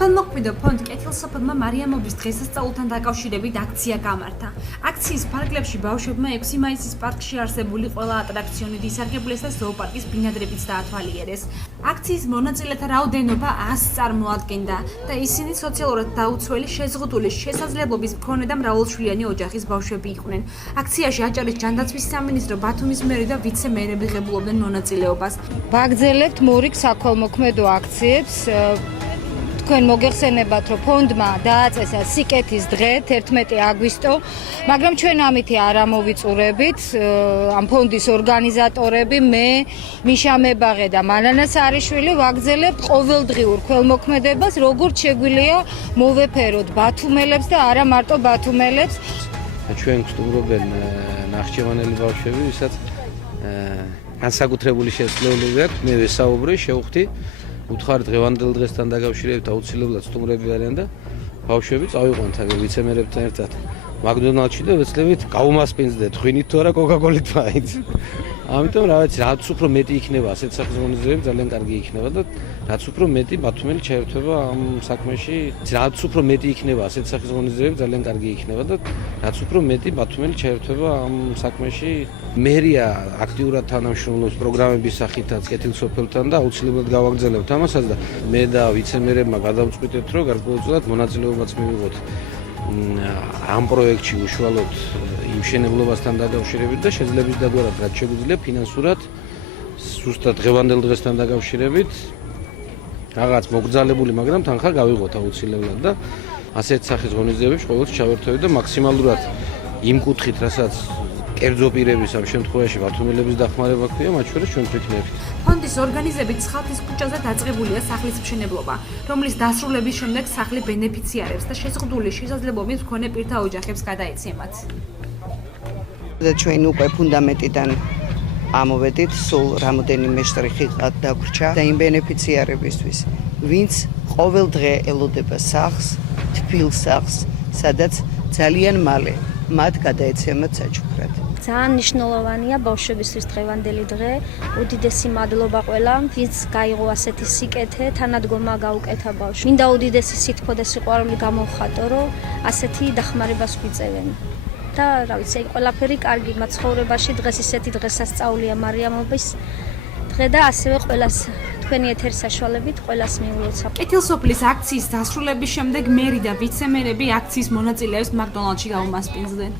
ქველმოქმედო ფონდ კეთილსოფლმა მარიამობის დღესასწაულთან დაკავშირებით აქცია გამართა. აქციის ფარგლებში ბავშვებმა 6 მაისის პარკში არსებული ყველა ატრაქციონი დისარგებლეს და ზოოპარკის ბინადრებიც დაათვალიერეს. აქციის მონაწილეთა რაოდენობა 100-ს წარმოადგენდა და ისინი სოციალურად დაუცველი, შეზღუდული შესაძლებლობის მქონე და მრავალშვილიანი ოჯახის ბავშვები იყვნენ. აქციაში აჭარის ჯანდაცვის სამინისტრო, ბათუმის მერი და ვიცე-მერები ღებულობდნენ მონაწილეობას. ვაგრძელებთ მორიგ საქველმოქმედო აქციებს. თქვენ მოგეხსენებათ, რომ ფონდმა დააწესა სიკეთის დღე 11 აგვისტო, მაგრამ ჩვენ ამითი არ ამოვიწურებით. ამ ფონდის ორგანიზატორები, მე, მიშა მებაღე და მანანა სარიშვილი ვაგრძელებთ ყოველდღიურ ქველმოქმედებას, როგორც შეგვიძლია მოვეფეროთ ბათუმელებს და არა მარტო ბათუმელებს. ჩვენ გვსტუმრობენ ნახჭევანელი ბავშვები, ვისაც განსაკუთრებული შესაძლებლობები აქვს. მე ვესაუბრე, შევხვდი. უთხარი დღევანდელ დღესთან დაკავშირებით აუცილებლად სტუმრები არიან და ბავშვები წავიყვანთ აგერ ვიცე-მერებთან ერთად მაკდონალდში და ვეცლებით გაუმასპინძლდეთ ღვინით თუ არა კოკა-კოლით მაინც. ამიტომ რაღაც უფრო მეტი იქნება ასეთ სახის ღონისძიებები ძალიან კარგი იქნება და რაც უფრო მეტი ბათუმელი ჩაერთვება ამ საქმეში, რაც უფრო მეტი იქნება ასეთ სახის ღონისძიებები ძალიან კარგი იქნება და რაც უფრო მეტი ბათუმელი ჩაერთვება ამ საქმეში. მერია აქტიურად თანამშრომლობს პროგრამების სახითაც კეთილსოფელთან და აუცილებლად გავაგრძელებთ ამასაც და მე და ვიცე-მერებმა გადავწყვიტეთ, რომ გარკვეულწილად მონაწილეობაც მივიღოთ ამ პროექტში უშუალოდ იმ მშენებლობასთან დაკავშირებით და შეძლებს დაგვარად რაც შეგვიძლია ფინანსურად ზუსტად დღევანდელ დღესთან დაკავშირებით რაღაც მოგრძალებული, მაგრამ თანხა გავიღოთ აუცილებლად და ასეთ სახის ღონისძიებებში ყოველთვის ჩავერთვებით და მაქსიმალურად იმ კუთხით, რასაც კერძო პირების ამ შემთხვევაში ბათუმელების დახმარება ქვია, მათ შორის ჩვენ ვიქნებით. ფონდის ორგანიზებით ხალხის ქუჩაზე დაწყებულია სახლის მშენებლობა, რომლის დასრულების შემდეგ სახლი ბენეფიციარებს და შეზღუდული შესაძლებლობის მქონე პირთა ოჯახებს გადაეცემათ. ჩვენ უკვე ფუნდამენტიდან ამოვედით, სულ რამოდენიმე შტრიხი დაგვრჩა და იმ ბენეფიციარებისთვის, ვინც ყოველ დღე ელოდება სახლს, თბილ სახლს, სადაც ძალიან მალე მათ გადაეცემათ საჩუქრად. ძალიან მნიშვნელოვანია ბავშვებისთვის დღევანდელი დღე. უდიდესი მადლობა ყველამ, ვინც გაიღო ასეთი სიკეთე, თანადგომა გაუკეთა ბავშვს. მინდა უდიდესი სითბო და სიყვარული გამოვხატო, რომ ასეთი დახმარებას გვიწევენ. და რა ვიცი, ყველაფერი კარგი მაცხოვრებაში დღეს ისეთი დღესასწაულია მარიამობის დღე და ასევე ყველას თქვენი ეთერის საშუალებით ყველას მიულოცავ. კეთილსოფლის აქციის დასრულების შემდეგ მერი და ვიცე-მერები აქციის მონაწილეებს მაკდონალდში გაუმასპინძლდნენ.